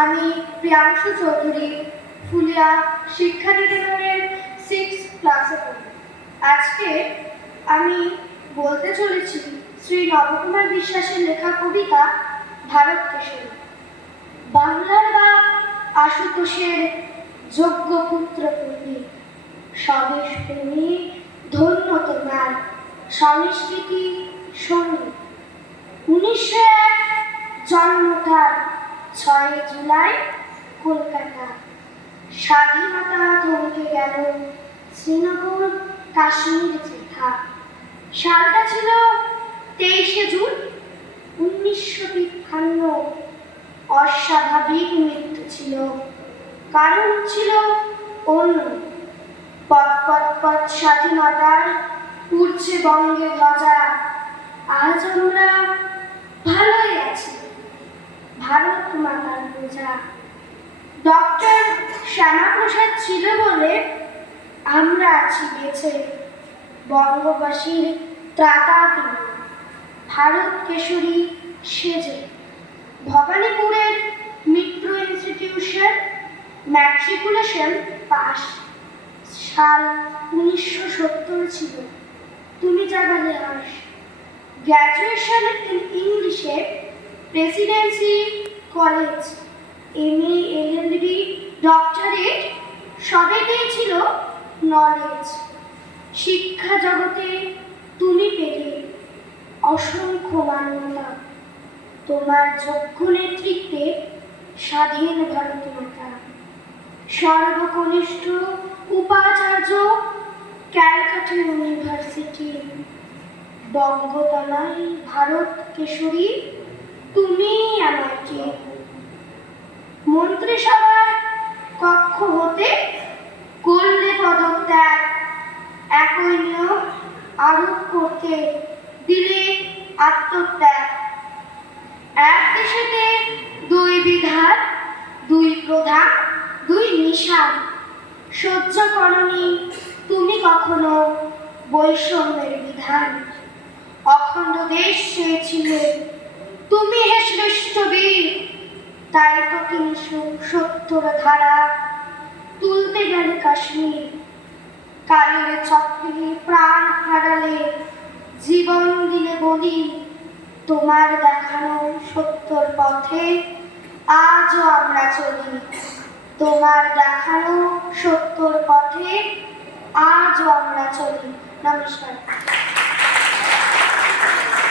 আমি প্রিয়াংশু চৌধুরী, ফুলিয়া শিক্ষা নিকেতনের 6th ক্লাসে পড়ি। আজকে আমি বলতে চলেছি শ্রী নবকুমার বিশ্বাসের লেখা কবিতা ভারত কেশরী। বাংলার বাপ আশুতোষের যোগ্য পুত্র তুমি, স্বদেশ প্রেমী ধন্য তোমার সংস্কৃতি সঙ্গীত। 1901 জন্ম তার, 6 জুলাই কলকাতা। স্বাধীনতা থমকে গেল শ্রীনগর কাশ্মীর যেথা। সালটা ছিল 23শে জুন 1953। অস্বাভাবিক মৃত্যু ছিল, কারণ ছিল অন্য। পথ পথ পথ স্বাধীনতার উড়ছে বঙ্গে ধ্বজা। আজ আমরা ভালোই আছি, ভারত মাতার পূজা। ডক্টর শ্যামাপ্রসাদ ছিল বলে আমরা আছি বেঁচে। বঙ্গবাসীর ত্রাতা তিনি, ভারত কেশরী সেজে। ভবানীপুরের মিত্র ইনস্টিটিউশন, ম্যাট্রিকুলেশন পাস। সাল 1970 ছিল, তুমি জাগালে হাস। গ্র্যাজুয়েশন ইন ইংলিশে Presidency college, MA LLB doctorate সবেতেই ছিল নলেজ। শিক্ষা জগতে তুমি পেলে অসংখ্য মানবতা, তোমার যোগ্য নেতৃত্বে স্বাধীন ভারত মাতা। সর্বকনিষ্ঠ উপাচার্য ক্যালকাটা ইউনিভার্সিটি। বঙ্গতলায় ভারত কেশরী তুমি আমাকে। মন্ত্রিসভার কক্ষ হতে করলে পদত্যাগ, একই নিয়োগ আরোপ করতে দিলে আত্মত্যাগ। এক দেশেতে 2 বিধান, 2 প্রধান, 2 নিশান। সহ্য করনি তুমি কখনো বৈষম্যের বিধান। অখণ্ড দেশ চেয়েছিলে তুমি হে শ্রেষ্ঠ বীর, তাই তো 370 ধারা তুলতে গেলে কাশ্মীর। কালের চক্রে প্রাণ হারালে, জীবন দিলে বলি। তোমার দেখানো সত্যর পথে আজও আমরা চলি। তোমার দেখানো সত্যর পথে আজও আমরা চলি। নমস্কার।